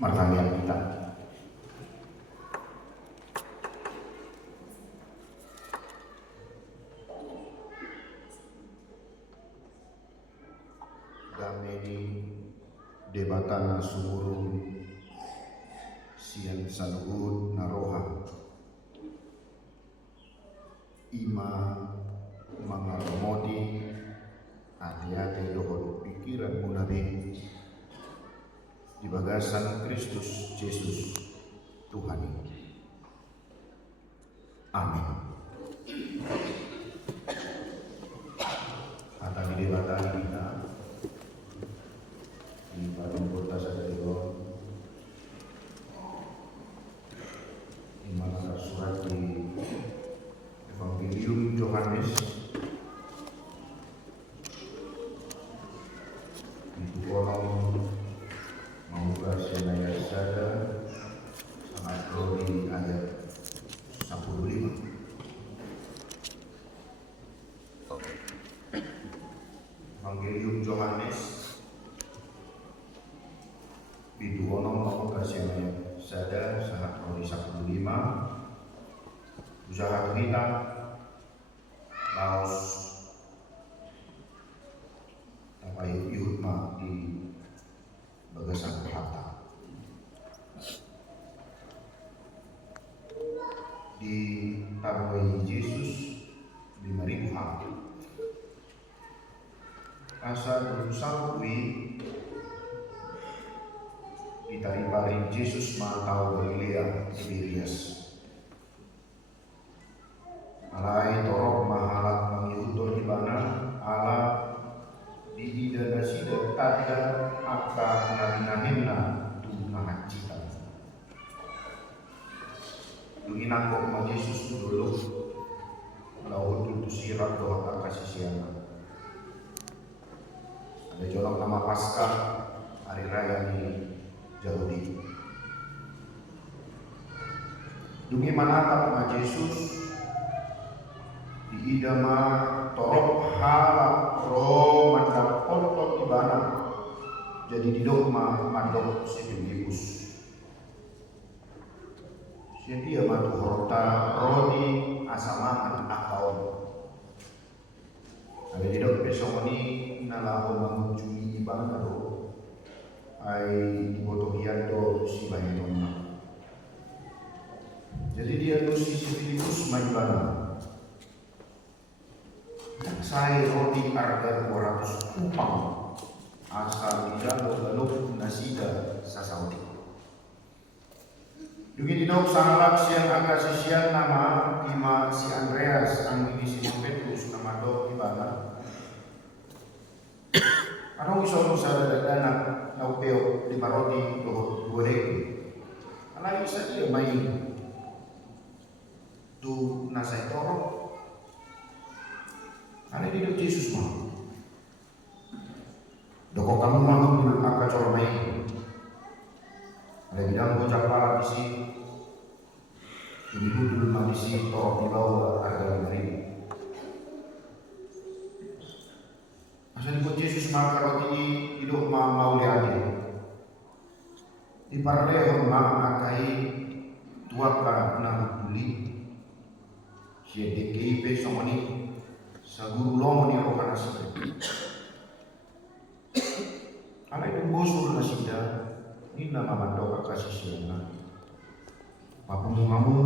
martalian kita. Gameni debatana sumurun sian saluhut naroha ima mangaromodi ate-ate dohor pikiran munabi di bagasan Kristus Yesus Tuhan. Amin. Kata di debatan kita di Padang Kota Sadarion di mana surat di Evangelium Yohanes itu kolom Maukah senaya sada sangat di ayat 15. Evangelium Yohanes biduono maukah senaya sada sangat di 15. Usaha kita laos apa yutma di bagasan harta di taboi Yesus 5.000 harta asal berusaha ditari-pari Yesus matau Galilea Tiberias alai torok mahalat mangiyutor ibana ala di ida nasida tanda aka nabinahinna tu nahacita duginang kok ma Yesus dulu laut tu sirat doa kasih siana ada jolok nama Paskah hari raya di Yahudi dungi manakah ma Yesus di idama torok halak roh mandap pontot ibana jadi di dogma mandok sedibus sedia matu horta rodi asamangan akau ada di dok besok ini nalaho mengunjungi ibana do ai botohian do si banyak jadi dia do si sedibus maibana saya roti harga 200 kupang asal tidak galuk nasida sasaudi. Dugi dinok sangalak siang angka sisian nama ima si Andreas ang ini si Petrus nama dok ibana. Anong iso sa dadanak na upeo 5 roti 2 alay isa dia may tu nasa itorok ada di dalam Yesus mah. Doko kamu mah dulu akan cormai. Ada bidang bocah pala bisi. Ibu dulu mah bisi torok di bawah harga 5.000. Asal ikut Yesus mah kalau ini hidup mah mau lihat. Di paralel mah akai tuaka nang beli. Si DKIP somoni saguru lomo ni roka nasida ala itu bosur nasida ni nama mandoka kasih siana papungu ngamu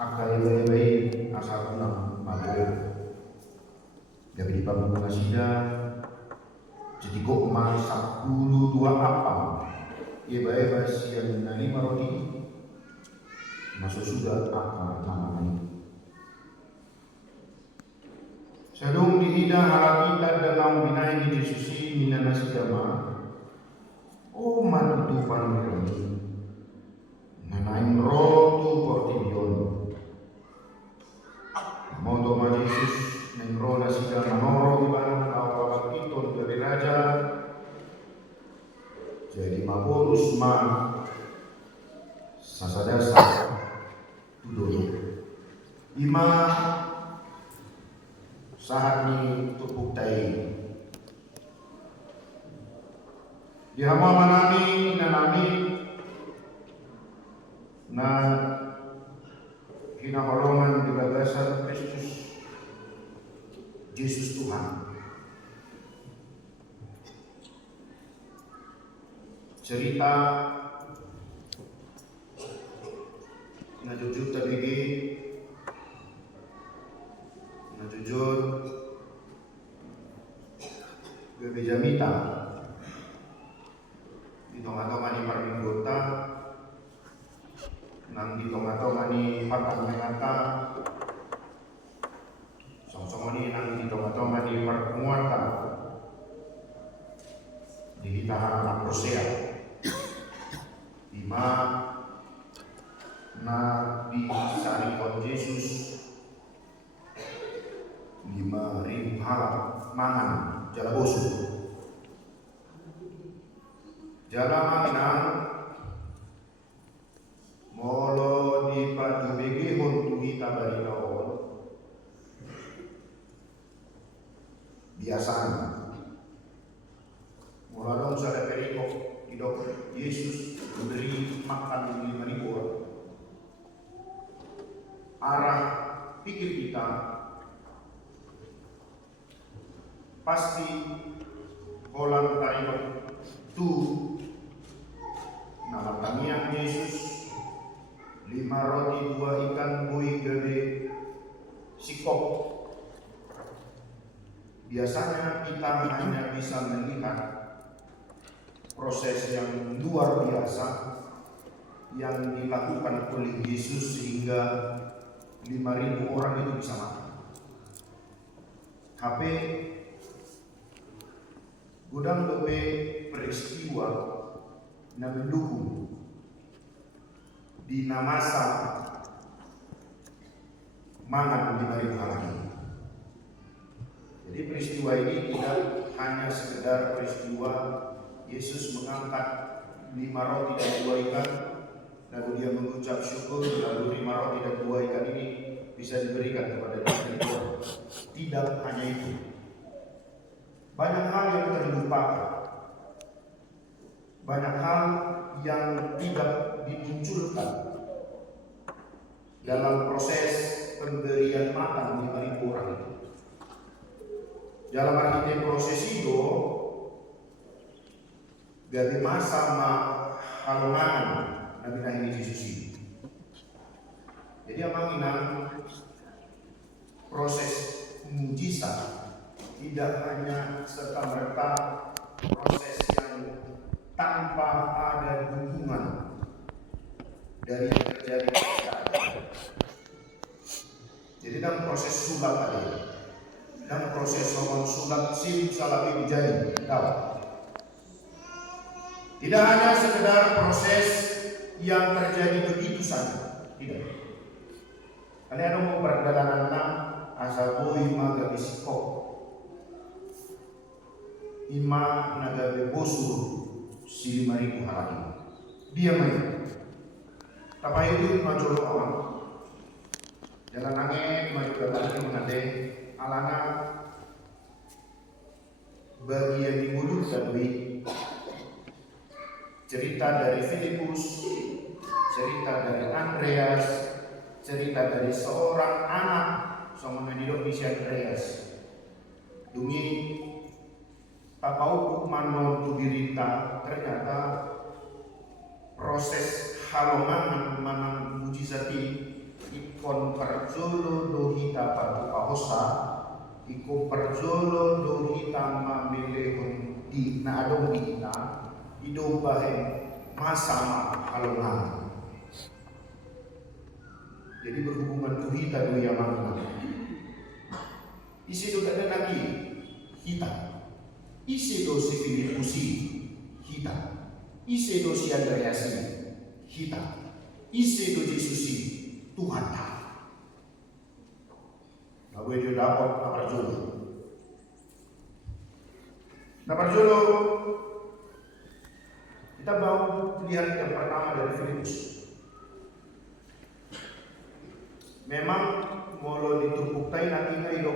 akai lei asal nama mager dari papungu nasida jadi kok masak dulu 2 apa iba sian na 5 roti masuk sudah apa namanya Sadung diida halakitan dalam binai di Yesusi minana sidama. Oh matutupan mereka. Nanain rotu portibion. Moto ma Yesus nengrona sidama noro ibana kau kiton dari raja. Jadi mapurus ma sasadasa tuduh. Ima saat ni tupuk tai Di hama manani inanani na hinaholongan di bagasan Kristus Yesus Tuhan. Cerita na jujur tabigi na jujur bebejamita di tonga-tonga ni parminggota nang di tonga-tonga ni parpangangata song-songo ni nang di tonga-tonga ni parpenguata di hitahan na prosea lima na di sarikon Yesus 5.000 halak mangan jala bosu jala mangan molo di padu bege hontu kita bari kawan biasanya muladong sa perikop idok Yesus memberi makan 5.000 orang. Arah pikir kita pasti kolam tarimat tu nama tamiang Yesus 5 roti 2 ikan bui gede sikop. Biasanya kita hanya bisa melihat proses yang luar biasa yang dilakukan oleh Yesus sehingga 5.000 orang itu bisa makan. HP gudang dope peristiwa na mendukung di namasa mangan 5.000 lagi. Jadi peristiwa ini tidak hanya sekedar peristiwa Yesus mengangkat 5 roti dan 2 ikan, lalu dia mengucap syukur, lalu 5 roti dan 2 ikan ini bisa diberikan kepada dia. Tidak hanya itu. Banyak hal yang terlupakan. Banyak hal yang tidak dimunculkan dalam proses pemberian makan 5.000 orang itu. Dalam arti proses itu gati masa halongan Nabi Nabi Yesus ini. Jadi amanginan proses mujizat tidak hanya serta-merta proses yang tanpa ada dukungan dari yang terjadi. Jadi dalam proses sulap tadi, dalam proses nomor sulap sim salapi dijadi, tidak hanya sekedar proses yang terjadi begitu saja, tidak. Kalian mau perjalanan asal boi maga bisikop, ima naga bosur si 5.000 halaki. Dia main. Tapi itu majolo awam. Jalan angin maju ke lagi mengade alana bagian di mulut dan cerita dari Filipus, cerita dari Andreas, cerita dari seorang anak sama menidok di Andreas. Dumi tapau manon tu dirita ternyata proses halongan manang mujizati ikon perjolo dohita padu pahosa ikon perjolo dohita mamilehun di naadong kita hidup bahen masa halongan. Jadi berhubungan tuhita dua yang mana. Isi do ada lagi kita. Isi do si Filipusi kita. Isi do si Andreasi kita. Isi do Yesusi Tuhan tak. Lalu dia dapat naparjolo. Naparjolo kita mau lihat yang pertama dari Filipus. Memang molo ditumpuktai nanti kailo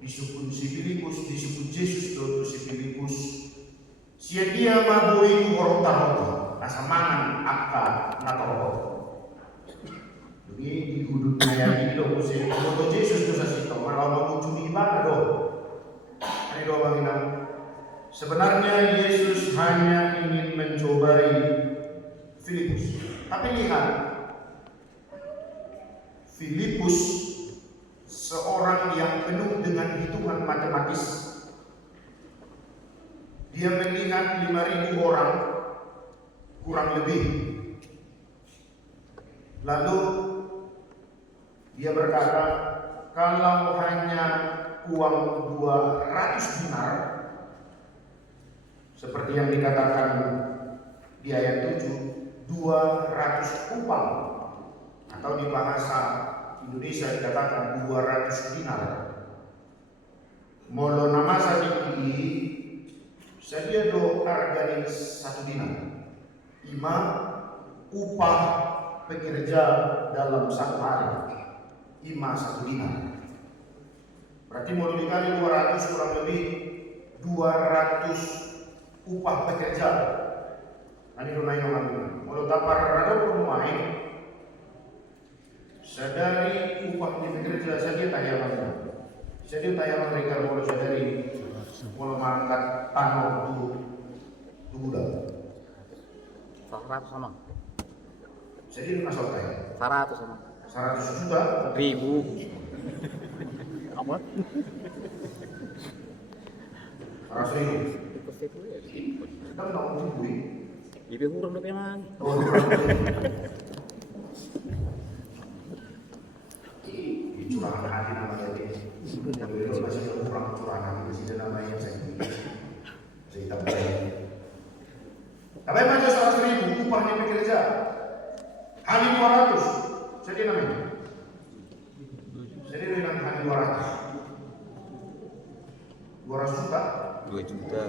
disukun si Filipus, disukun Yesus do si Filipus dia mabui horta-horta, asa mangan akka natoro. Jadi di hududnya yang ini loh, foto Yesus itu sasito, malah mau curi ibadah doh. Ini doh bagaimana? Sebenarnya Yesus hanya ingin mencobai Filipus. Tapi lihat, Filipus seorang yang penuh dengan hitungan matematis. Dia melihat 5.000 orang kurang lebih. Lalu dia berkata, kalau hanya uang 200 dinar, seperti yang dikatakan di ayat 7, 200 upang, atau di bahasa Indonesia dikatakan 200 dinar. Molo nama sadiki saya do harga 1 dinar. 5 upah pekerja dalam 1 hari. 1 dinar. Berarti mau dikali 200 kurang lebih 200 upah pekerja. Ani do naik nama. Mau tapar rado rumai. Sadari upah pekerja saja tanya mana. Jadi tanya mereka kalau sadari kalau mangkat tanah itu budak. 100 sama. Jadi itu masalah tanya. 100 sama. 100 juta. 1000. Apa? 100.000. Kita mau ngomong Ibu kurang dong emang. Oh, curangan hati namanya dia. Kalau masih kurang curangan di sini namanya saya tambah. Tapi macam 100.000 upahnya pekerja. Hari 200. Jadi namanya. Jadi dengan hari 200. 200 juta. 2 juta.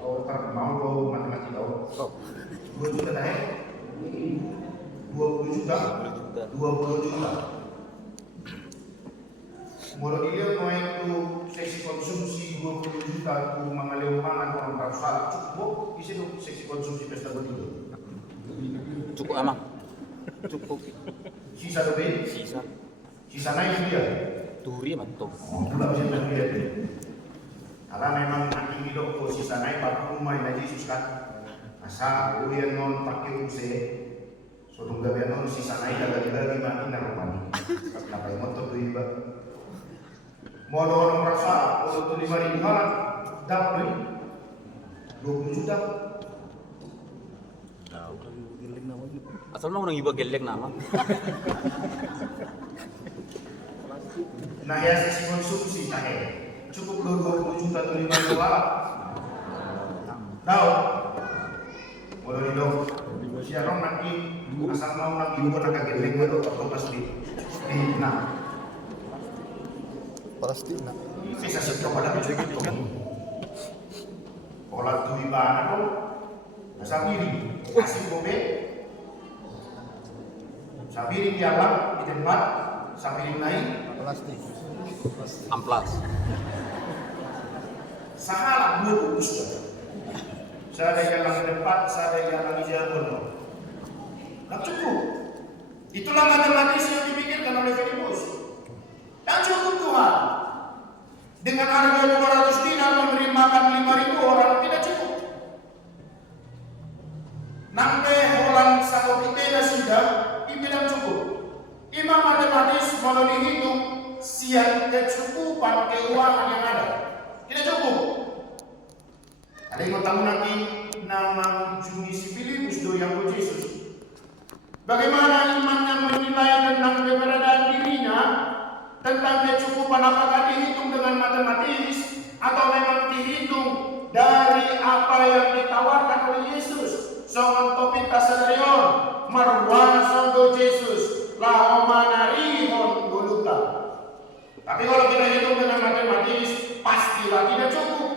Oh, mau lo matematika oh. 2 juta dah. 20 juta. 20 juta. Mula dia mau itu seksi konsumsi 20 juta ku mengalih pangan orang rasa cukup isi tu seksi konsumsi pesta begitu. Cukup amang. Cukup. Sisa lebih. Sisa naik dia. Turi mantu. Oh, pula macam tu dia. Kalau memang nak ingin dok sisa naik baru rumah yang Yesus kan. Asal uyan non pakai use. Sodong gawe non sisa naik lagi mana narumani. Kenapa yang motor tu iba? Mau orang merasa kalau tu 5.000 orang dapat 20 juta. Asal mau orang ibu gelek nama. Nah ya sesi konsumsi nah cukup lo 20 juta atau 5.000 orang. Tahu? Kalau di dok, siapa nanti asal mau nanti ibu nak gelek itu atau pasti di nah. Pasti nak. Bisa sesuatu pada begitu kan? Kalau tu ibarat tu, sabiri, asing bobe, sabiri di alam di tempat, sabiri naik, Plastik. Amplas. sahalah dua bungkus. Saya yang di tempat, saya yang di jalan. Tak cukup. Itulah matematis yang dipikirkan oleh Filipus. Tak cukup Tuhan. Dengan harga 200 dinar memberi makan 5.000 orang tidak cukup. Nampe orang satu kita sudah tidak cukup. Imam matematis kalau dihitung siang kecukupan keuangan yang ada tidak cukup. Ada yang tahu nanti nama ujung si Filipus do yang Yesus. Bagaimana imannya menilai tentang keberadaan dirinya, tentang kecukupan apakah dihitung dengan matematis atau memang dihitung dari apa yang ditawarkan oleh Yesus. Soal topik tasarion marwaso do Yesus lahomanarihon goluta. Tapi kalau kita hitung dengan matematis pastilah tidak cukup.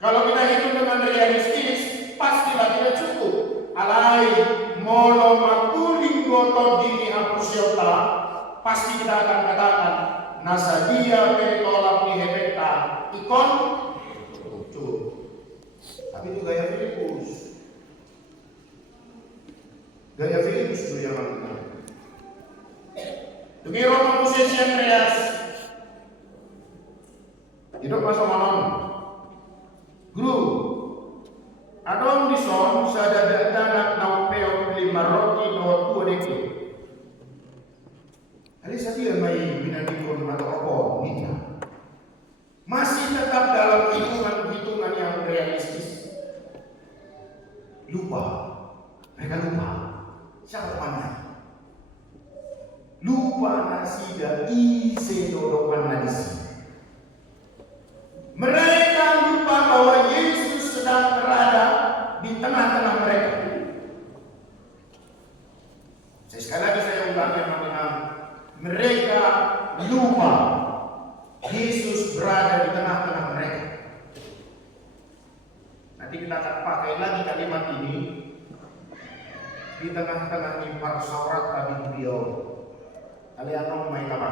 Kalau kita hitung dengan realistis pastilah tidak cukup. Alai molo makuling goto diri apusyota, pasti kita akan katakan nasadia petolak di hepeta ikon cukup. Tapi itu gaya Filipus. Gaya Filipus itu yang lakukan. Tunggu Roma Moses Andreas. Hidup masa malam. Guru, adong di son sadada danak naupeo 5 roti 2 deki. Ali sadia mai binadikon atau apa minta. Masih tetap dalam hitungan-hitungan yang realistis. Mereka lupa siapa temannya. Lupa nasi dan isi dodokan nasi. Mereka lupa bahwa Yesus sedang berada di tengah-tengah mereka. Sekali lagi saya ulangi teman-teman. Mereka lupa Yesus berada di tengah-tengah mereka. Nanti kita akan pakai lagi kalimat ini di tengah-tengah impar saurat tadi beliau. Kalian mau main apa?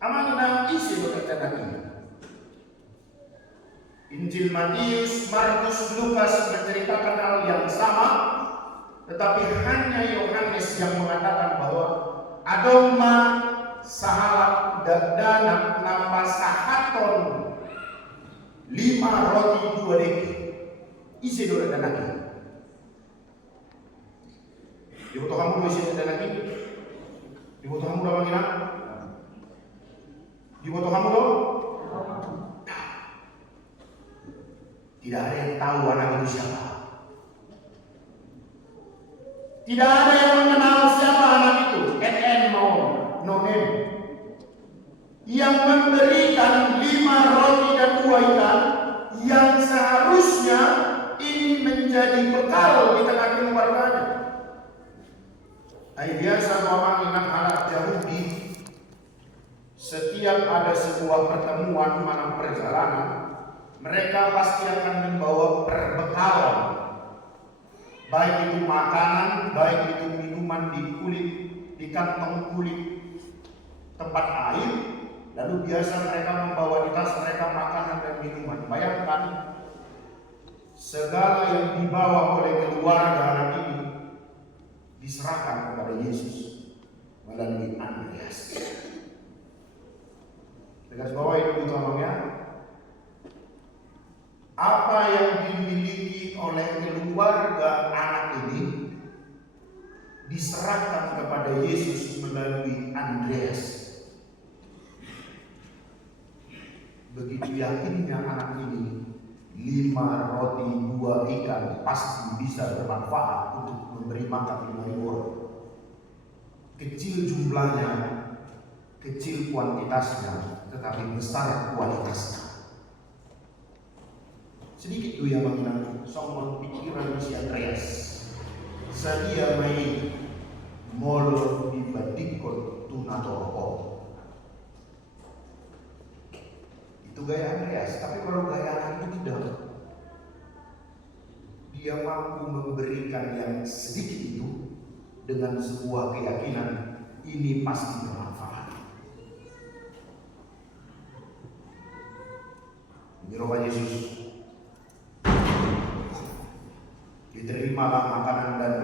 Amanah isi bekerja lagi. Injil Matius, Markus, Lukas menceritakan hal yang sama, tetapi hanya Yohanes yang mengatakan bahwa adoma sahalat danak napa sahaton 5 roti 2 deki. Isi dulu dan lagi. Dibutuh kamu isi dan lagi. Dibutuh kamu dalam mana? Dibutuh kamu dong? Tidak ada yang tahu anak itu siapa. Tidak ada yang mengenal siapa anak itu. No name. Yang memberikan 5 roti dan 2 ikan yang seharusnya ini menjadi bekal di tengah keluarganya. Biasa orang ingat anak Yahudi, setiap ada sebuah pertemuan mana perjalanan, mereka pasti akan membawa perbekalan, baik itu makanan, baik itu minuman di kantong kulit tempat air. Lalu biasa mereka membawa di tas mereka makanan dan minuman. Bayangkan segala yang dibawa oleh keluarga anak ini diserahkan kepada Yesus melalui Andreas. Tegas bawah itu utamanya, apa yang dimiliki oleh keluarga anak ini diserahkan kepada Yesus melalui Andreas. Begitu yakinnya anak ini, 5 roti 2 ikan pasti bisa bermanfaat untuk memberi makan 5.000 orang. Kecil jumlahnya, kecil kuantitasnya, tetapi besar kualitasnya. Sedikit tuh yang mengenal soal pikiran si Andreas. Sadia mai molo dibandingkan tunatoropo. Itu gaya Andreas, tapi kalau gaya itu tidak. Dia mampu memberikan yang sedikit itu dengan sebuah keyakinan ini pasti bermanfaat. Ini roh Yesus. Diterimalah makanan dan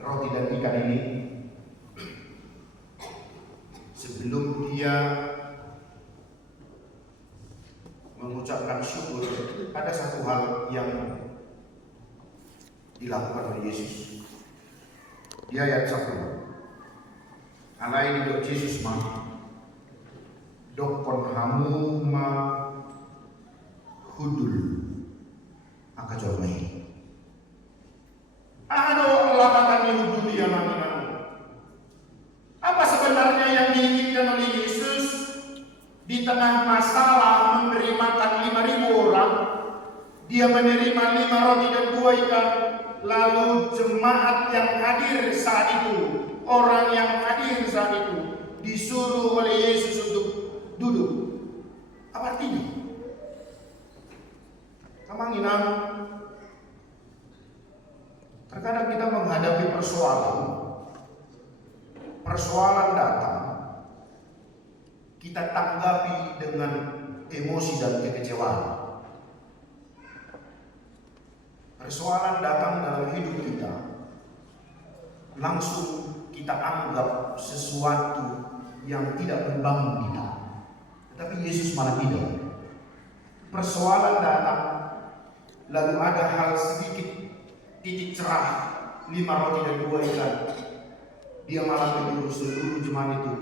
roti dan ikan ini. Sebelum dia mengucapkan syukur, ada satu hal yang dilakukan oleh Yesus. Di ayat 1. Alai dok Yesus mah dokon hamu ma hudul akajomai. Allah kata hudul ya mami. Apa sebenarnya yang diinginkan oleh Yesus di tengah masalah memberi makan 5.000 orang? Dia menerima 5 roti dan 2 ikan. Lalu jemaat yang hadir saat itu, orang yang hadir saat itu disuruh oleh Yesus untuk duduk. Apa artinya? Kamanginan, terkadang kita menghadapi persoalan datang, kita tanggapi dengan emosi dan kekecewaan. persoalan datang dalam hidup kita, langsung kita anggap sesuatu yang tidak membangun kita. Tetapi Yesus malah tidak. Persoalan datang, lalu ada hal sedikit titik cerah, 5 roti dan 2 ikan. Dia malah menyuruh seluruh jemaat itu,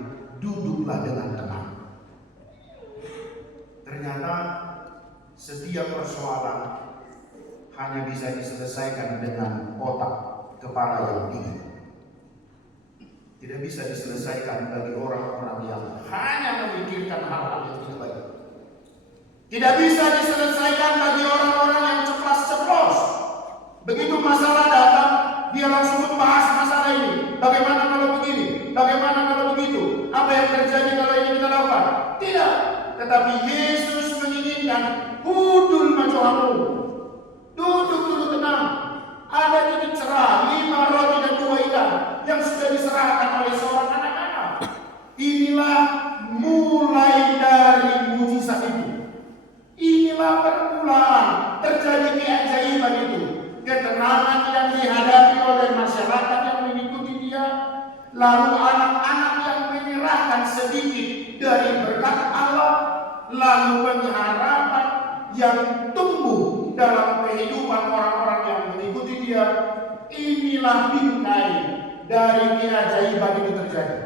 duduklah dengan tenang. Ternyata setiap persoalan hanya bisa diselesaikan dengan otak kepala yang tinggi. Tidak bisa diselesaikan bagi orang-orang yang hanya memikirkan hal-hal yang tidak baik. Tidak bisa diselesaikan bagi orang-orang yang ceplas-ceplos. Begitu masalah datang, dia langsung membahas masalah ini. Bagaimana kalau begini? Bagaimana kalau begitu? Apa yang terjadi kalau ini kita lakukan? Tidak. Tetapi Yesus menginginkan hudul macohamu. Duduk dulu tenang. Ada titik cerah, 5 roti dan 2 ikan yang sudah diserahkan oleh seorang anak-anak. Inilah mulai dari mujizat itu. Inilah permulaan terjadi keajaiban itu. Ketenangan yang dihadapi oleh masyarakat yang mengikuti dia, lalu anak-anak yang menyerahkan sedikit dari berkat Allah, lalu pengharapan yang tumbuh dalam kehidupan orang-orang yang mengikuti dia. Inilah bingkai dari keajaiban itu terjadi.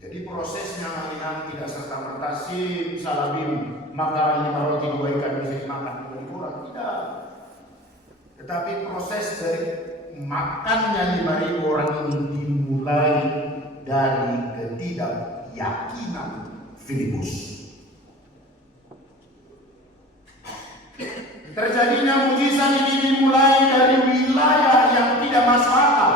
Jadi prosesnya memang tidak serta-merta salabim, maka 5 roti 2 ikan bisa dimakan oleh orang, tidak. Tetapi proses dari makannya 5.000 orang ini dimulai dari ketidakyakinan Filipus. Terjadinya mujizat ini dimulai dari wilayah yang tidak masuk akal.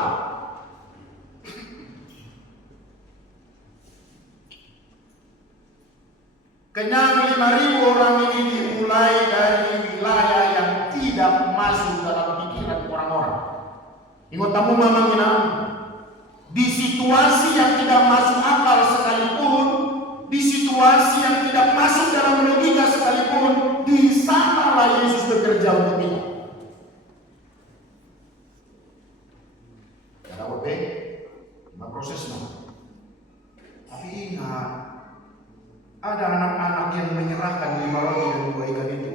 Kenyang 5.000 orang ini dimulai dari wilayah yang tidak masuk dalam pikiran orang-orang. Ingat tamu mamang ini, di situasi yang tidak masuk akal sekalipun, di situasi yang tidak masuk dalam logika sekalipun, di sanalah Yesus bekerja untuk kita. Ada apa? Ada prosesnya. Tapi ingat, ada anak-anak yang menyerahkan 5 roti dan 2 ikan itu.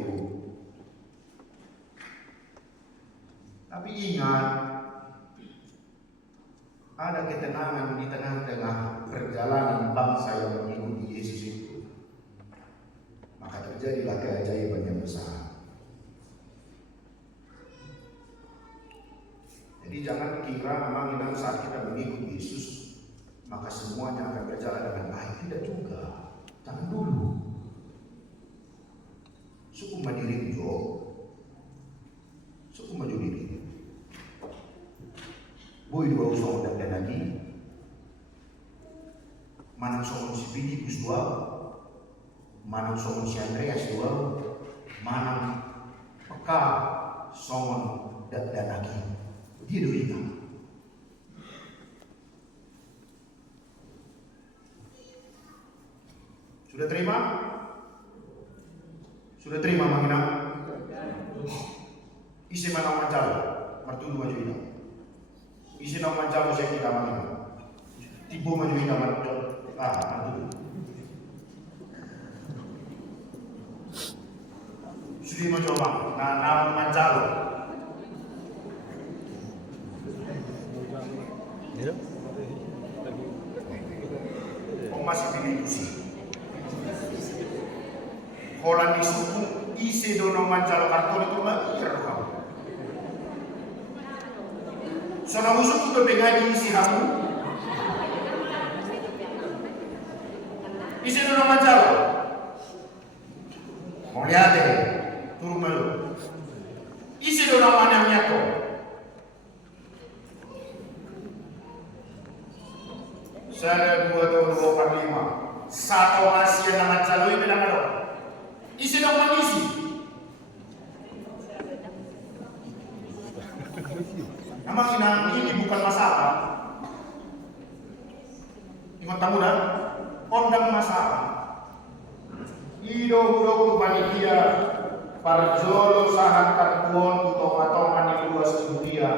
Tapi ingat, ada ketenangan di tengah-tengah perjalanan bangsa yang mengikuti Yesus itu. Maka terjadilah keajaiban yang besar. Jadi jangan kira memang saat kita mengikuti Yesus, maka semuanya akan berjalan dengan baik. Tidak juga. Jangan dulu. Suku mandiri jo. Suku maju diri. Boy dua usong dan lagi. Manang songon si Filipus 2, manang songon si Andreas 2, manang peka songon dan lagi. Dia dua ingat. Sudah terima? Sudah terima mangina? Isi mana mancal, martulu maju ina. Isi nama mancal saya kita mangina. Tibo maju ina martulu. Martulu. Sudah maju bang. Nah nama mancal. Oh masih pilih isi. Holan disuku isi dono mancal karton itu makir kamu. Soalnya musuh itu bengai isi kamu. Isi dono mancal. Mau lihat deh, turun malu. Isi dono mana nyato. Saya 2 tahun 25. Satu Asia nama caloi bilang ada. Isi dong mengisi. Namang ini bukan masalah. Ingat tamu dah, ondang masalah. Ido-udo panitia Parjolo sahan kartuon utong-atong ani luas kemudia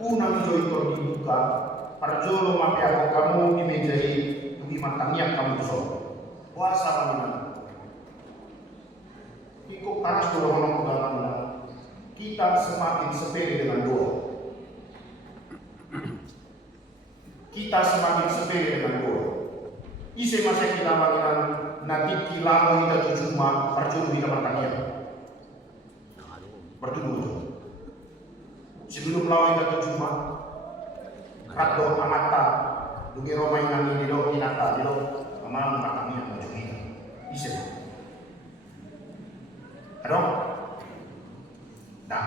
unang joitor dibuka. Parjolo mape ako kamu di mejai tumi matangnya kamu so. Puasa kamu. Ikut panas dulu honong pegangan. Kita semakin sepele dengan doa. Kita semakin sepele dengan doa. Ise masa kita bangunan nanti kilamo kita tujuh ma parjolo di kamar tangnya. Berdua sebelum lawan kita cuma rakdo amata dugi romai nami dilo inata dilo amalan matami yang macam ini bisa ada dah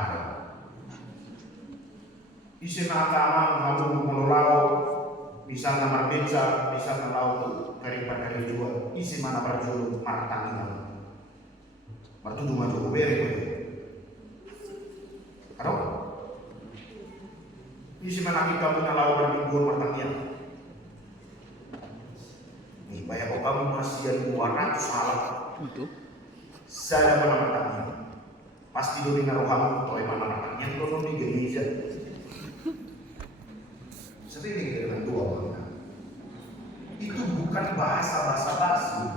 isi mata amang kamu menolong bisa nama beca bisa nama laut kari pakari juga isi mana berjulu matang ini bertuduh maju beri Karo, isi mana kita punya lawan berminggu pertanian. Nih, banyak kok kamu masih yang warna itu salah. Itu. Saya mana pertanian. Pasti dulu dengar kamu kalau mana pertanian kalau di gereja. Seperti ini dengan dua orang. Itu bukan bahasa basi.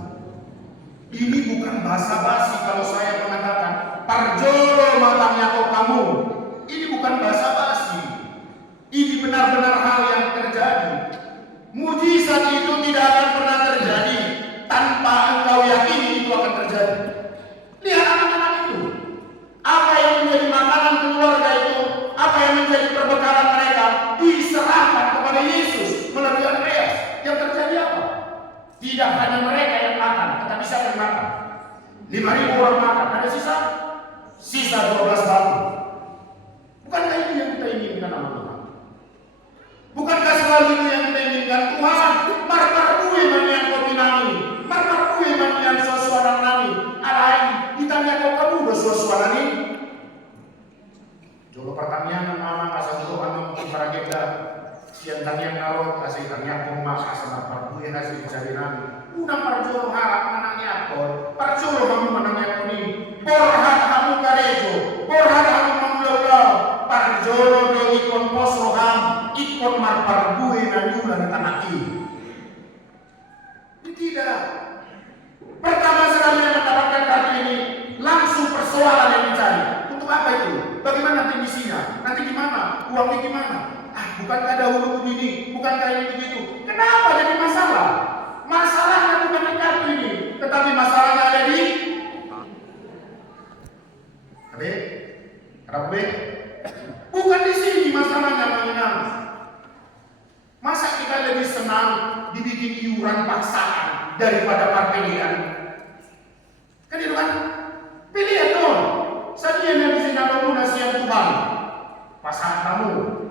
Ini bukan bahasa basi kalau saya mengatakan parjolo matangnya kok kamu. Ini bukan bahasa basi. Ini benar-benar hal yang terjadi. Mujizat itu tidak akan pernah terjadi tanpa engkau yakini itu akan terjadi. Lihat anak-anak itu. Apa yang menjadi makanan keluarga itu, apa yang menjadi perbekalan mereka diserahkan kepada Yesus melalui Andreas. Yang terjadi apa? Tidak hanya mereka yang makan, tetapi siapa yang makan? 5.000 orang makan. Ada sisa 12 batu. Bukankah itu yang kita inginkan sama Tuhan? Bukankah selalu itu yang kita inginkan? Tuhan, marparbue manian kau pinangi, marparbue manian suasana nami. Alai, ditanya kau kamu udah suasana ini? Coba pertanyaan nama kasih dulu anu para kita. Siang tanyang naruh kasih tanyang pemas kasih marparbue kasih cari nami. Unang parjolo harap menangnya kau, parjolo kamu menangnya kau ini. Borhat kamu karejo, borhat kamu mengulau-ulau. Parjolo do ikon posoham, ikon marparbue na nyulan tanaki. Tidak. Pertama sekali yang mendapatkan kartu ini, langsung persoalan yang dicari. Untuk apa itu? Bagaimana nanti misinya? Nanti gimana? Uangnya gimana? Bukankah dahulu begini? Bukankah ini begitu? Kenapa jadi masalah? Masalahnya bukan di kartu ini, tetapi masalahnya ada di Rabe? Bukan di sini masalahnya, mengingat. Masa kita lebih senang dibikin iuran paksaan daripada pilihan? Kan itu kan? Pilihan dong. Saja yang bisa nalamu nasihat Tuhan. Pasangan kamu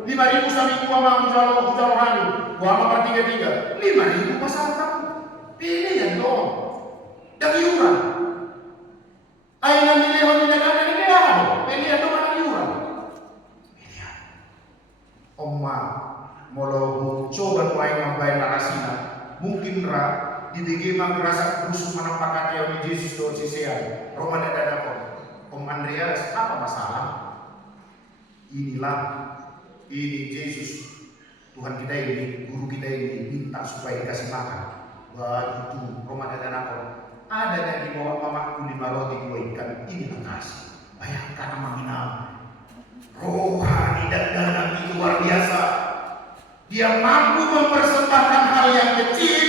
5.000 sami kuah mau jauh-jauhani. Kuah mau 3-3. 5.000 pasangan kamu. Pilihan dong. Dan iuran. Aina milihon tidak ada pilihan. Pilihan dong mana iuran. Pilihan. Oma molo coba tuai mambai narasina. Mungkin di bagaimana merasa busuk menampakkan yang Yesus do sisian. Roma ada kok. Om Andreas, apa masalah? Inilah ini Yesus Tuhan kita ini, guru kita ini minta supaya dikasih makan. Begitu Roma ada kok. Ada yang dibawa mamaku 5 roti 2 ikan. Ini kasih. Bayangkan mengenal rohani dan dalam itu luar biasa. Dia mampu mempersembahkan hal yang kecil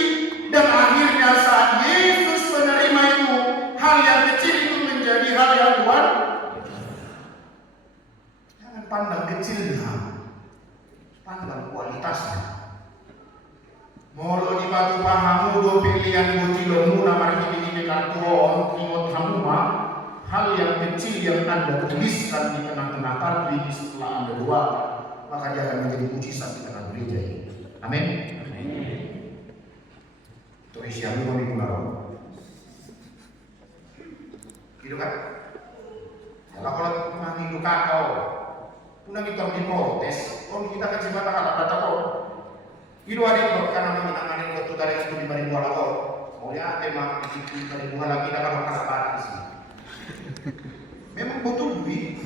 dan akhirnya saat Yesus menerima itu, hal yang kecil itu menjadi hal yang luar. Jangan pandang kecilnya, pandang kualitasnya. Molo di batu pahamu do pilihan bocilomu namanya ini kartuon imot hamuma, hal yang kecil yang Anda tuliskan di tengah-tengah kartu ini setelah Anda doakan, maka dia akan menjadi mujizat di tengah gereja ini. Amin. Itu isyamu mau dikenal. Gitu kan? Kalau menghidup kakao, punang kita diprotes. Oh kita kan cuma kata kok. Itu ada yang karena menangani waktu dari itu 5.000 kok. Maunya tema itu 5.000 lagi kita kan makan apa di sini. hidupi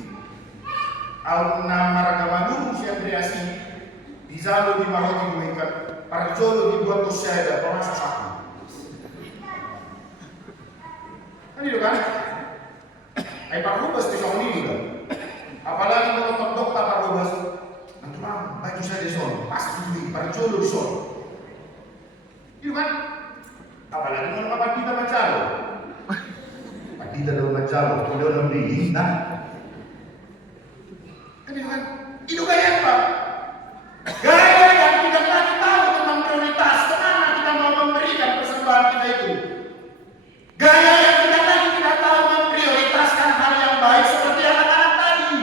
au na maragamadu si Andreasi bizalo di maroti dua ikan parjolo di dua toseda pamasuk saku kan itu kan ay parubas di sini juga apalagi kalau tondok tak parubas nanti mah baju saya di son pasti di parjolo di son itu kan apalagi kalau apa kita macalo kita dalam macalo kita dalam dihina kan itu gaya apa? Gaya yang tidak lagi tahu tentang prioritas kemana kita mau memberikan persembahan kita itu. Gaya yang tidak tahu memprioritaskan hal yang baik seperti anak-anak tadi.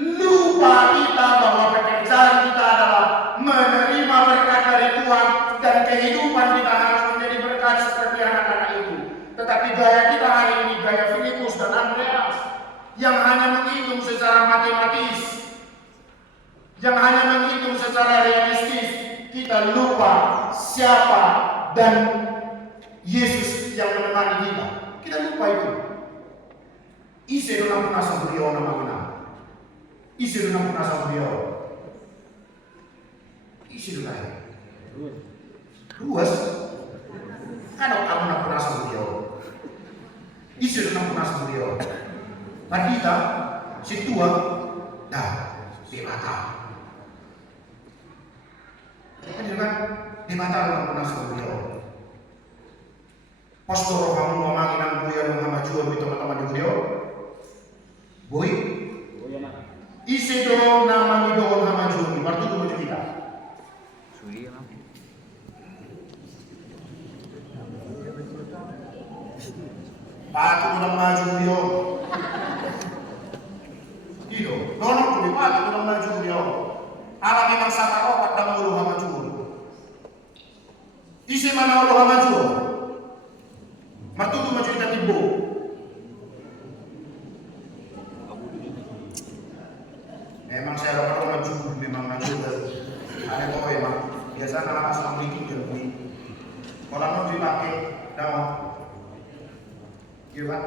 Lupa kita bahwa pekerjaan kita adalah menerima berkat dari Tuhan dan kehidupan kita harus menjadi berkat seperti anak-anak itu. Tetapi gaya kita hari ini gaya Filipus dan Andreas yang hanya menghitung secara matematis, yang hanya menghitung secara realistis. Kita lupa siapa dan Yesus yang menemani kita. Kita lupa itu. Isi dalam penasa beliau nama kita. Isi dalam penasa beliau. Isi dalam. Luas. Kalau kamu nak penasa beliau. Isi dalam penasa beliau. Dan kita, si tua, dah, di mata. Kan di mata dalam penasa beliau. Pastor kamu memanggil buaya dengan majuan di teman-teman di beliau. Boy, isi dong nama di doon dengan majuan di waktu itu maju kita. Patu dalam maju beliau. Iyo, dono ko di patu dalam maju beliau. Ala memang sama opat dalam ulu sama maju. Isi mana ulu sama maju. Matutu maju kita tibo. Memang saya dapat maju, memang maju. Ada kok memang biasa anak asal bikin jadi. Kalau mau dipakai, dah. Iya kan?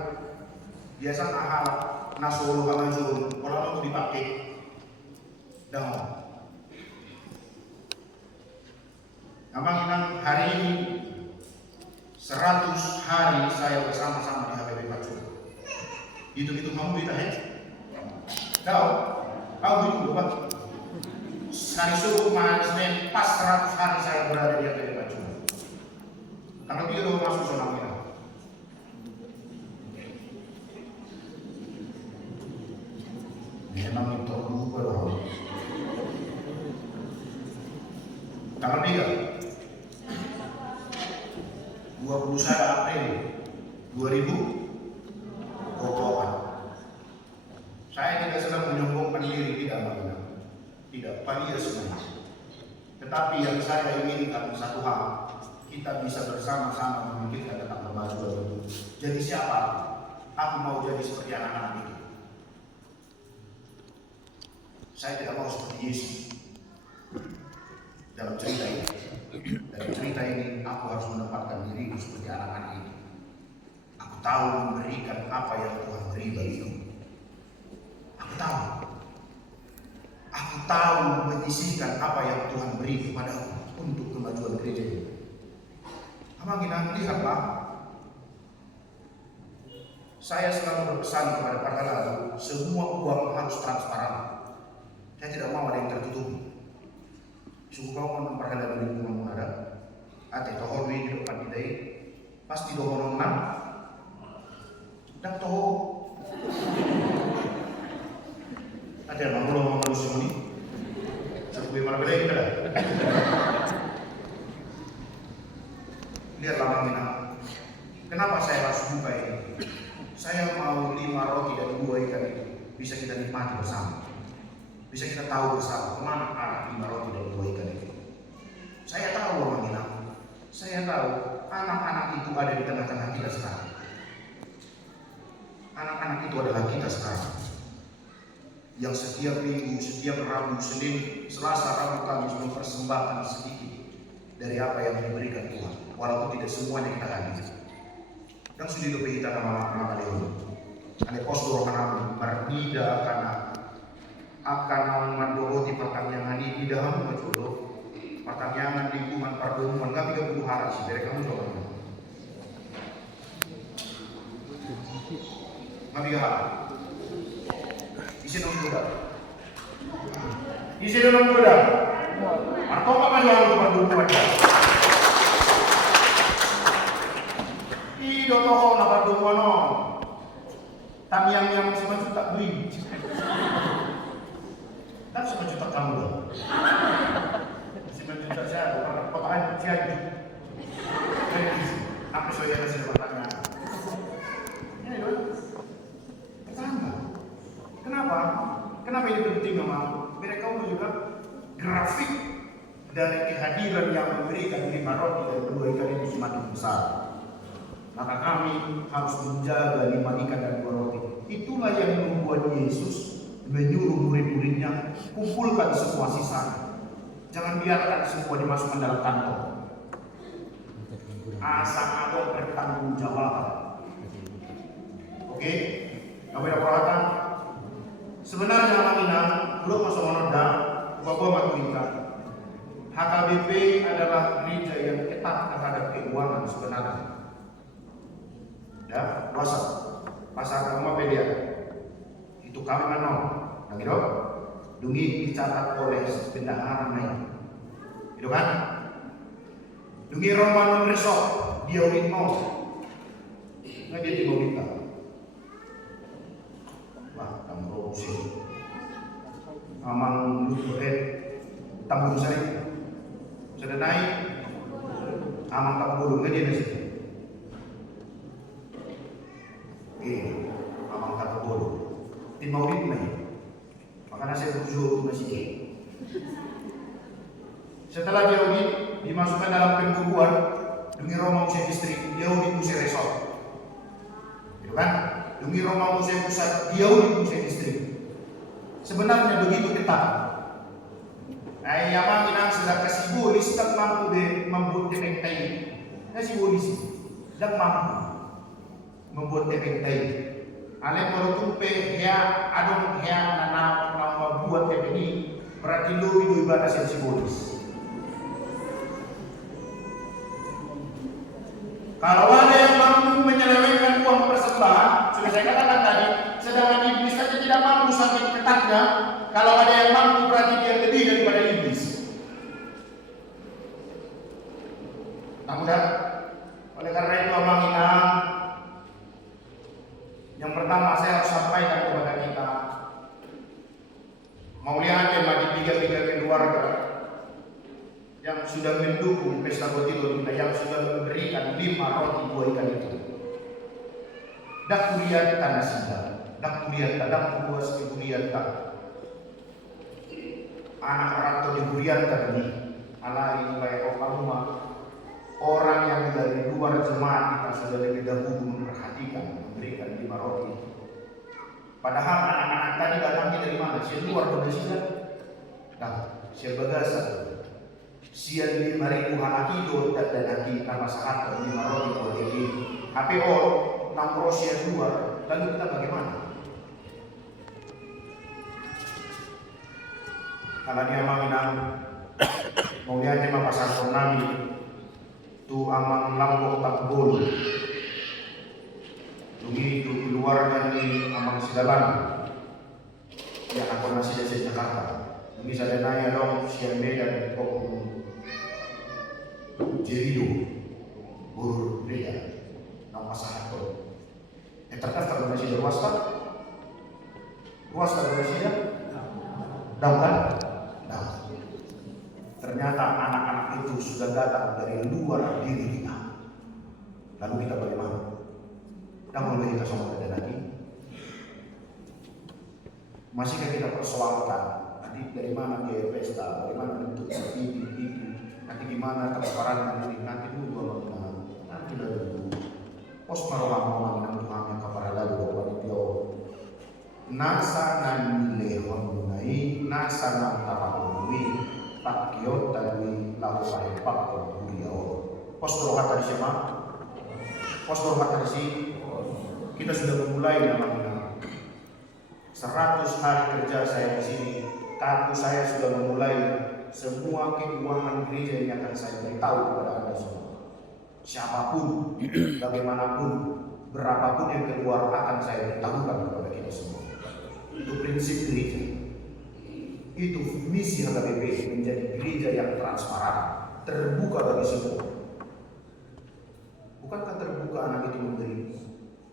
Biasa ahal nasolo kamajun, kalau mau dipakai, dah. Memang hari ini 100 hari saya bersama-sama di HPB Pacul. Itu kamu ditanya? Tahu? Tahu itu Bapak? Hari subuh Senin pas 100 hari saya berada di HPB Pacul. Kalau dia udah masuk zona merah. Memang itu lupa loh. Tanggal 3 21 April 2024. Saya tidak sedang menyombongkan diri, tidak palia semuanya. Tetapi yang saya inginkan satu hal, kita bisa bersama-sama memikirkan tentang kemajuan itu. Jadi siapa? Aku mau jadi seperti anak-anak itu. Saya tidak mau seperti Yesus. Dalam cerita ini, aku harus menempatkan diriku seperti anak-anak itu. Aku tahu memberikan apa yang Tuhan beri bagiku. Aku tahu menyisihkan apa yang Tuhan beri kepadaku untuk kemajuan gereja ini. Apa kita lihatlah? Saya selalu berpesan kepada para lalu, semua uang harus transparan. Saya tidak mau ada yang tertutupi. Suku kau memperhatikan dari lingkungan ada. Ate tohor di depan kita ini pasti dohor enam. Dan tohor. Ate mau semua ini. Suku yang mana beda kita. Lihatlah Mangina. Kenapa saya harus buka ini? Saya mau 5 roti dan 2 ikan itu bisa kita nikmati bersama. Bisa kita tahu bersama kemana arah 5 roti dan 2 ikan itu. Saya tahu Mangina. Saya tahu anak-anak itu ada di tengah-tengah kita sekarang. Anak-anak itu adalah kita sekarang. Yang setiap minggu, setiap Rabu, Senin, Selasa, Rabu, Kamis mempersembahkan sedikit dari apa yang diberikan Tuhan. Walaupun tidak semuanya kita hadir. Dan sudah kita nama Leon. Ada pos dorongan partida akan mandohoti pertanyaan ini di dalam majulo pertanyaan lingkungan pertemuan nggak bisa buhara sih dari kamu coba nggak bisa isi dong muda atau apa yang harus pertemuan Ido toho na pertemuan no yang masih maju tak duit tak sama juta kamu dong. Masih juta saya karena potongan cianjur. Apa saja masih bertanya. Ini dong. Pertama. Kenapa? Kenapa ini penting memang? Mereka juga grafik dari kehadiran yang memberikan 5 roti dan 2 ikan itu semakin besar. Maka kami harus menjaga 5 ikan dan 2 roti. Itulah yang membuat Yesus menyuruh murid-muridnya kumpulkan semua sisanya. Jangan biarkan semua dimasukkan dalam kantong. Asal ada bertanggung-jawaban. Oke? Kami perhatikan. Sebenarnya Manina belum masuk monoda, bapak maturita. HKBP adalah gereja yang ketat terhadap keuangan sebenarnya. Ya, puasa. Pasar rumah media. Itu kami manong. Nah, gitu. Dungi dicatat oleh bendahara naik. Gitu kan? Dungi Roman resort dia witno. Nggak dia di kita. Wah, kamu sih. Amang lu tanggung saya. Sudah naik. Amang tak boleh nggak dia di situ. Amang tak boleh. Di maulid naik. Makanya saya berusaha masih. Setelah dia dimasukkan dalam pembukuan Dungi Roma Musik Distrik, dia Musik Resort. Gitu kan? Dungi Roma Musik Pusat, dia Musik Distrik. Sebenarnya begitu ketat. Yang menginang sedang simbolis tak mampu membuat tepeng tai. Simbolis tak mampu membuat tepeng tai. Ale kalau tumpe ya adong ya nama buat tepeng ini berarti lu itu ibadah yang simbolis. Kalau ada yang mampu menyelewengkan uang persembahan, sudah saya katakan tadi, sedangkan iblis saja tidak mampu saking ketatnya. Kalau ada yang mampu berarti dia lebih daripada iblis. Nah, mudah. Oleh karena itu Abang Inang, yang pertama saya harus sampaikan kepada kita, mau lihat bagi tiga keluarga yang sudah mendukung pesta Botigo kita, yang sudah memberikan 5 roti 2 ikan itu. Dak kuliah tanah sida, dak kuliah dak puas kuliah tak. Anak rantau diburiankan ini, alai baik rumah. Orang yang dari luar jemaat kita sudah lebih dahulu memperhatikan memberikan 5 roti. Padahal anak-anak tadi datangnya dari mana? Sia luar dari sini. Nah, sia bagasa. Sia 5.000 anak itu dan hati nama sahabat 5 roti buat ini. HPO 6 rosia luar. Lalu kita bagaimana? Kalau dia menginang mau lihat tema pasar Konami tu amang lambok tak bol. Dungi tu keluarga ni amang sedalan. Ya aku nasi dari Jakarta. Dungi saya nanya dong siang Medan kok Jerido Guru Ria nama sahabat. Terdaftar donasi dari Wasta. Wasta donasi dah. Tahu kan? Tahu. Ternyata anak-anak itu sudah datang dari luar diri kita. Lalu kita bagaimana? Kita mau kita sama ada lagi? Masihkah kita persoalkan nanti dari mana biaya pesta, dari mana bentuk itu, nanti gimana terparan nanti dulu nanti dulu. Pos maroham menang Tuhan kepada lalu dapat dia. Nasa nanile honunai, nasa nang tapakului, takyo tadi lalu saya pakko beliau. Pos rohat dari siapa? Pos rohat dari si kita sudah memulai namanya. 100 hari kerja saya di sini, kartu saya sudah memulai semua keuangan gereja yang akan saya beritahu kepada Anda semua. Siapapun, bagaimanapun, berapapun yang keluar akan saya beritahukan kepada kita semua. Itu prinsip gereja. Itu misi HKBP, menjadi gereja yang transparan, terbuka bagi semua. Bukankah terbuka anak itu memberi?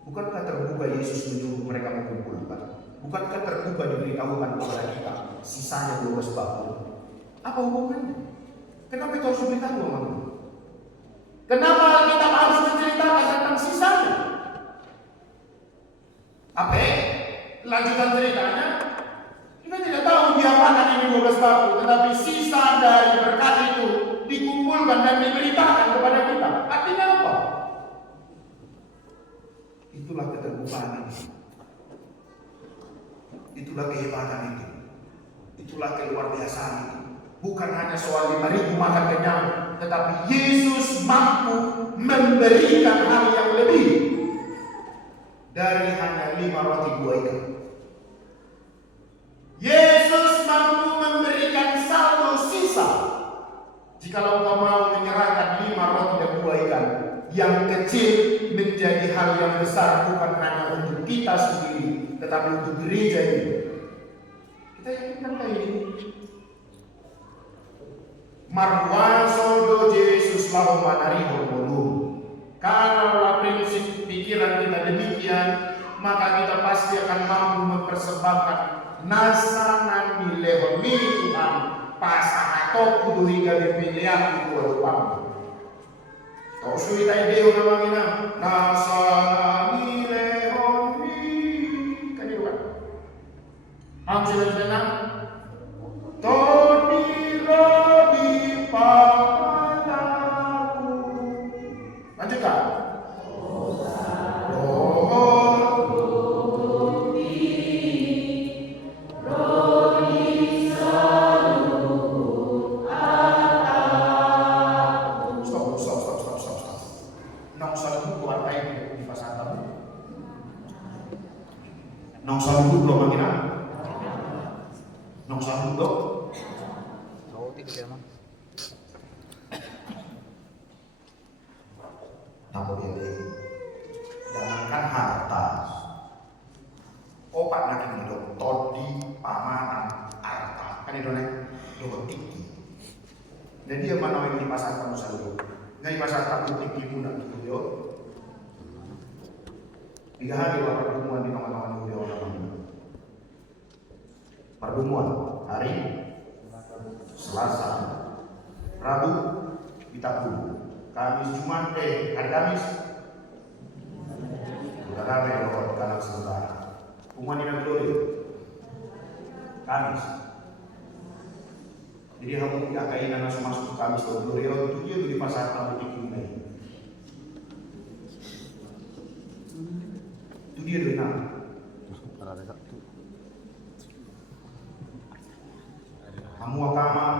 Bukankah terbuka Yesus menyuruh mereka mengumpulkan? Bukankah terbuka diberitahukan kepada kita sisanya 12 bakul? Apa hubungannya? Kenapa itu harus diberitahu, teman-teman? Kenapa kita harus menceritakan tentang sisanya? Apa? Lanjutan ceritanya, kita tidak tahu diapakan ini 12 bakul, tetapi sisa dari berkat itu dikumpulkan dan diberitakan kepada kita. Artinya apa? Itulah keterbukaan ini. Itulah kehebatan itu. Itulah keluar biasaan itu. Bukan hanya soal 5.000 makan kenyang, tetapi Yesus mampu memberikan hal yang lebih dari hanya 5 roti 2 ikan. Yesus mampu memberikan 1 sisa. Jikalau engkau mau menyerahkan 5 roti dan 2 ikan, yang kecil menjadi hal yang besar, bukan hanya untuk kita sendiri, tetapi untuk gereja ini. Kita yakinkan ini. Marwasodo Yesus lahu manariho mulu. Kalaulah prinsip pikiran kita demikian, maka kita pasti akan mampu mempersembahkan nasangan milehon Tuhan pasang atau kudu hingga dipilihan kudu pampu. Kau suita ideo namanya nasangan milehon kan itu kan? Hamzah dan tenang. Todiro di padaku. Lanjutkan. Nong saludo belum makina. Nong saludo. Roti dia mah. Namun ini jangankan harta. Opak lagi nih dong. Todi pamanan harta. Kan itu nih dong tinggi. Dan dia mana yang di pasar kamu saludo. Ngai pasar kamu tinggi pun nanti yo. 3 hari lah pertemuan di teman-teman beliau namanya. Pertemuan hari Selasa, Rabu kita pun, Kamis Jumat hari Kamis udah ramai loh kanak sementara. Pengumuman ini dulu Kamis. Jadi kamu tidak kain anak masuk Kamis dulu itu dia di pasar kamu di Kunai. Itu dia dari nama. Kamu akaman,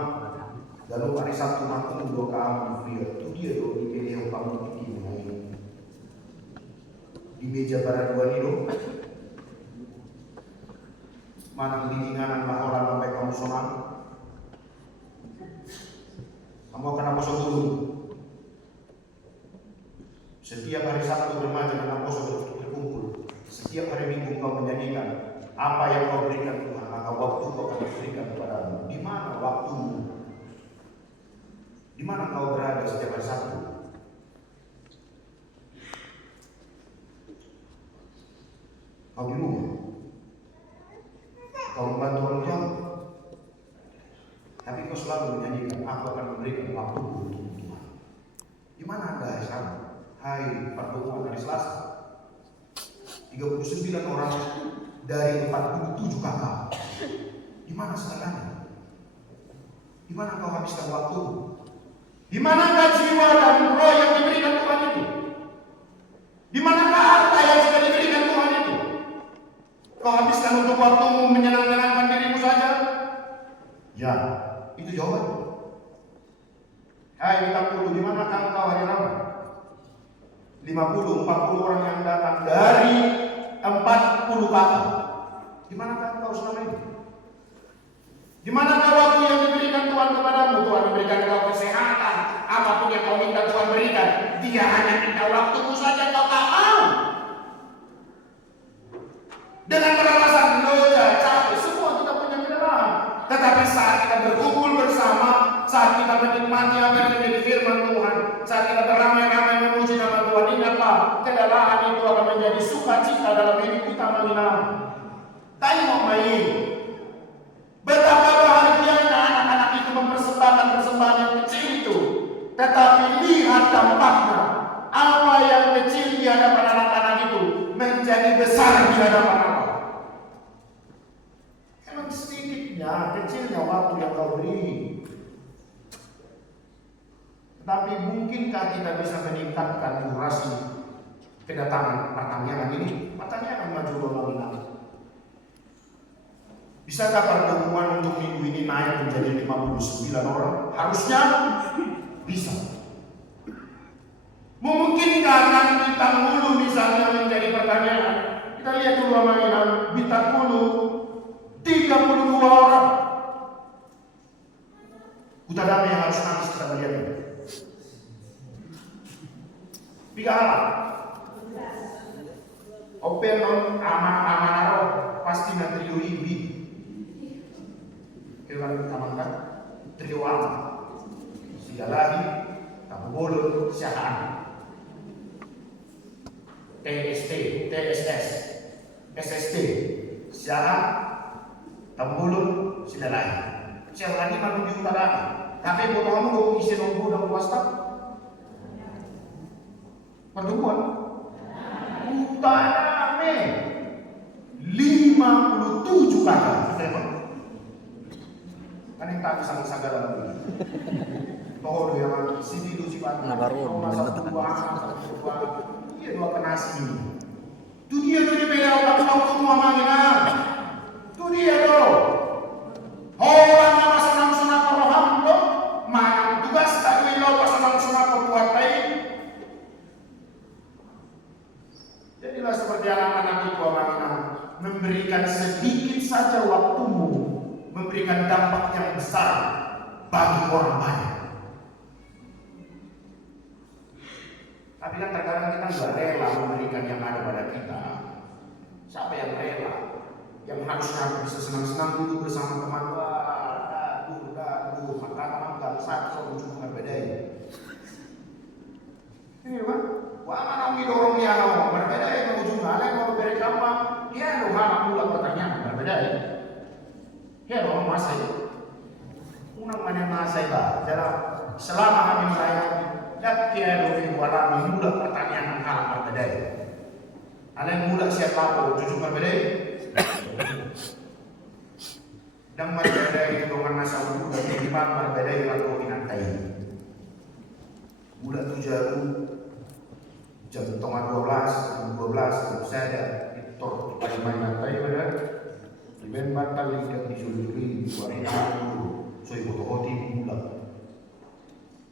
lalu hari Sabtu malam dua kamu dia. Itu dia dong di meja kamu tinggi mulai. Di meja barat dua ini dong. Mana bimbingan orang sampai kamu sonang. Kamu akan apa dulu? Setiap hari Sabtu remaja dan apostol berkumpul. Setiap hari Minggu kau menyanyikan apa yang kau berikan Tuhan, maka waktu kau akan berikan kepadamu. Di mana waktumu? Di mana kau berada setiap hari Sabtu? Kau di rumah? Kau membantu orang tua? Tapi kau selalu menyanyikan, aku akan memberikan waktu untuk Tuhan. Di mana Anda hari Sabtu? Hai pertemuan hari Selasa. 39 orang dari 47 kakak. Di mana segalanya? Di mana kau habiskan waktu? Di manakah jiwa dan roh yang diberikan Tuhan itu? Di manakah harta yang sudah diberikan Tuhan itu? Kau habiskan untuk waktumu menyenang-senangkan dirimu saja? Ya, itu jawabannya. Hai kita perlu, di mana kau hari Rabu? 40 orang yang datang dari 40 kakak. Di manakah engkau selama ini? Di manakah waktu yang diberikan Tuhan kepadamu? Tuhan memberikan kau kesehatan, apapun yang kau minta Tuhan berikan. Dia hanya minta waktumu saja, kau tak mau. Dengan beralasan loja, capek, semua kita punya kelemahan. Tetapi saat kita berkumpul bersama, saat kita menikmati apa yang menjadi firman Tuhan, saat kita beramai-ramai memuji nama Tuhan, ingatlah kedalahan itu akan menjadi sukacita dalam hidup kita menginap. Tengok main. Betapa bahagianya anak-anak itu mempersembahkan persembahan yang kecil itu. Tetapi lihat dampaknya. Apa yang kecil di hadapan anak-anak itu menjadi besar di hadapan Allah. Emang sedikitnya, kecilnya waktu yang kau beri. Tetapi mungkinkah kita bisa meningkatkan durasi kedatangan pertanyaan ini? Pertanyaan maju ulang. Bisakah pertemuan untuk minggu ini naik menjadi 59 orang? Harusnya bisa. Memungkinkah akan bintang hulu misalnya menjadi pertanyaan? Kita lihat dulu mainan bintang hulu 32 orang. Kuta damai yang harus nangis kita melihatnya. Tiga hal. Open on aman-aman pasti nanti ibu. Kewan tamankan trio aman. Sigalahi, Tabulun, Syahan. TST, TSS, SST, Syahan, Tabulun, Sigalahi. Syahan ini malu di utara. Tapi buat kamu kau isi nunggu dan WhatsApp. Pertemuan utara 57 kali. Kan yang tak bisa sagara lagi. Toh yang sini itu sifat. Nabaru, dia dua kenasi. Itu dia tuh di beda orang mau semua manginan. Itu dia tuh. Orang nama senang-senang roham tuh. Mana tugas tak wilau senang-senang buat baik. Jadilah seperti anak-anak itu manginan. Memberikan sedikit saja waktumu, memberikan dampak yang besar bagi orang banyak. Tapi kan terkadang kita nggak rela memberikan yang ada pada kita. Siapa yang rela? Yang harusnya bisa senang-senang duduk bersama teman, dagu, maka teman nggak satu ujung berbeda. Ini kan? Wah mana dorong dia berbeda ya ujung ada mau beri gampang. Ya doa pula pertanyaan berbeda ya. Ya doa masa itu. Unang mana masa itu? Jadi selama kami melayani, dan kia doa walami mula pertanyaan hal berbeda. Ada yang mula siapa pun jujur berbeda. Dan berbeda itu dengan nasa udah beriman berbeda yang lalu inantai. Mula 7 jam 12, jam saya ada itu paling banyak tadi pada event batal yang disuluri warna dulu, so ibu tohoti bulan.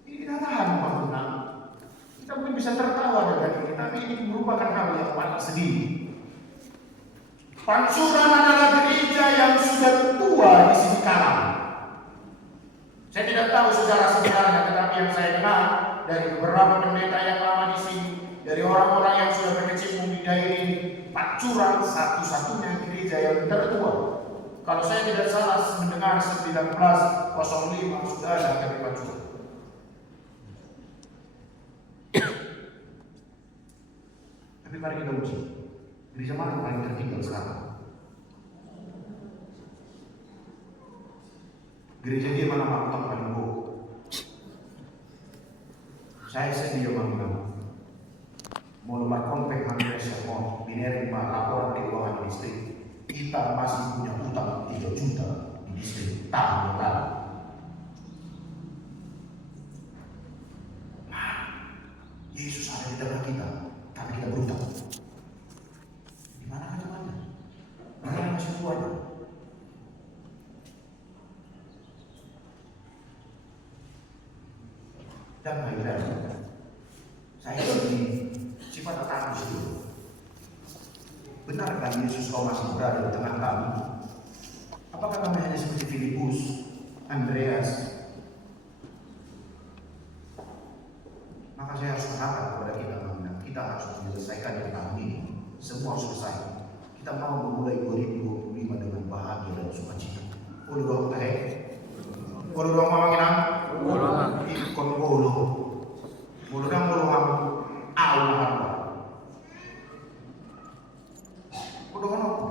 Ini kita tahan makna, kita mungkin bisa tertawa dengan ini, tapi ini merupakan hal yang paling sedih. Pansuran adalah gereja yang sudah tua di sini kalam. Saya tidak tahu sejarah-sejarahnya, tetapi yang saya dengar dari beberapa pendeta yang lama di sini. Dari orang-orang yang sudah berkecimpung di daerah ini, Pancuran satu-satunya gereja yang tertua. Kalau saya tidak salah mendengar 1905 sudah ada kami Pancuran. Tapi mari kita uji, gereja mana yang paling tertinggal sekarang? Gereja dia mana makam paling buruk? Saya sendiri mengenal. Mulai konflik Indonesia mau menerima laporan keuangan listrik, kita masih punya utang 3 juta di listrik tahun yang lalu. Nah, Yesus ada di dalam kita, tapi kita berutang. Di mana macam-macam? Mana masih tuanya? Dan saya ini sifat tetangga dulu. benarkah Yesus kau masih berada di tengah kami? Apakah kami hanya seperti Filipus, Andreas? Maka saya harus katakan kepada kita, kita harus menyelesaikan dari tahun ini. Semua harus selesai. Kita mau memulai 2025 dengan bahagia dan sukacita. Ulu doang tahe. Ulu doang mamanginan. Ikon ulu. Ulu doang ulu ham. Aul hamba. Ulu doang aku.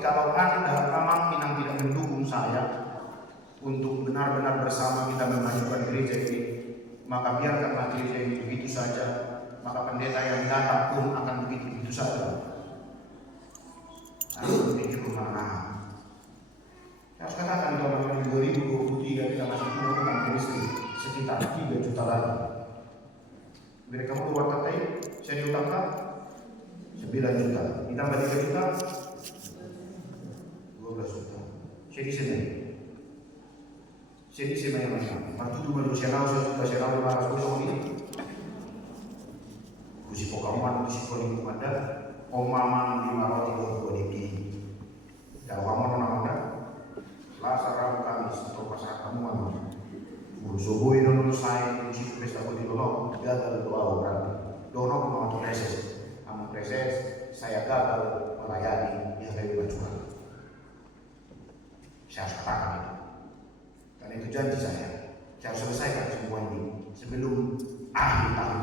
Kalau Anda memang minang tidak mendukung saya untuk benar-benar bersama kita memajukan gereja ini, maka biarkanlah gereja ini begitu saja. Maka pendeta yang datang pun akan begitu saja. Aku berpikir kemana? Saya harus katakan dalam 2023 kita masih punya utang listrik sekitar 3 juta lagi. Bila kamu keluar katai, saya diutangkan 9 juta. Ditambah 3 juta, 12 juta. Jadi saya macam. Waktu itu manusia saya tahu bahas kosong ini. Kusi pokaman, kusi koling kumanda, omaman di maroti dua diki. Kalau kamu nona Selasa Rabu Kamis atau pasar kamu mana? Subuh itu nunggu saya, kusi pesta putih dulu, gagal doa orang. Dono mau preses, kamu preses, saya gagal melayani yang lebih curang. Saya harus katakan itu. Karena itu janji saya harus selesaikan semua ini sebelum akhir tahun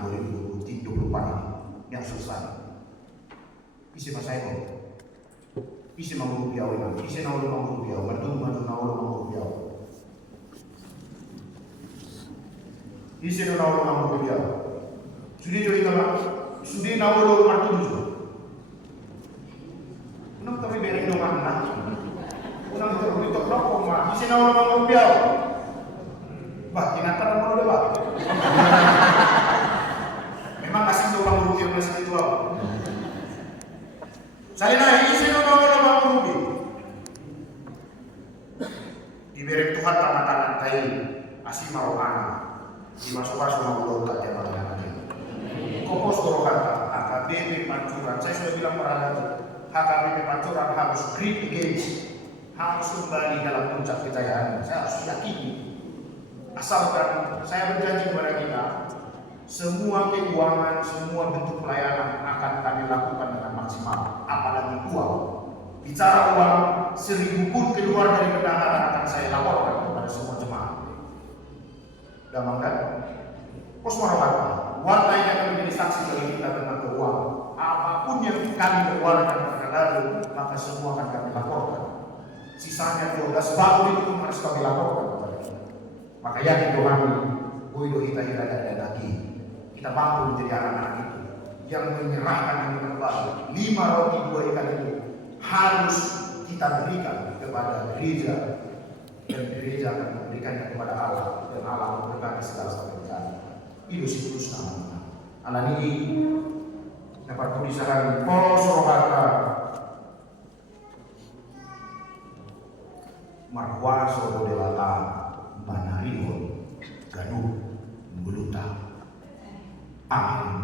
2024 ini yang selesai. Isi masai kok, isi mau rupiah, isi mau rupiah, madu mau rupiah, isi mau rupiah. Sudah jadi kalau sudah mau madu juga. Kenapa tapi beri dong anak? Unang itu berapa mah? Isi mau rupiah. Bah, ingatan apa udah bah? Memang kasih doang rupiah masih itu apa? Saya naik isi doang rupiah. Diberi Tuhan tangan tai asih mau anak. Dimasuk-masuk mau lontar dia malah lagi. Kopos kata HKBP Pancuran. Saya sudah bilang merana HKBP Pancuran harus great again. Harus kembali dalam puncak kejayaan. Saya harus yakini. Asalkan saya berjanji kepada kita, semua keuangan, semua bentuk pelayanan akan kami lakukan dengan maksimal. Apalagi uang. Bicara uang, 1000 pun keluar dari bendahara akan saya laporkan kepada semua jemaat. Gampang kan? Posmarawarta, warta yang akan menjadi saksi bagi kita tentang keuangan. Apapun yang kami keluarkan pada lalu, maka semua akan kami laporkan. Sisanya 12 tahun itu pun harus kami laporkan kepada kita. Maka yakin kami, boido kita dan lagi. Kita mampu menjadi anak-anak itu yang menyerahkan yang kembali 5 roti 2 ikan itu harus kita berikan kepada gereja, dan gereja akan memberikannya kepada Allah, dan Allah memberkati segala pekerjaan. Itu siklus namanya. Anak ini dapat tulisan polos rohaka marwaso delata manarihon ganuh beluta. Amin.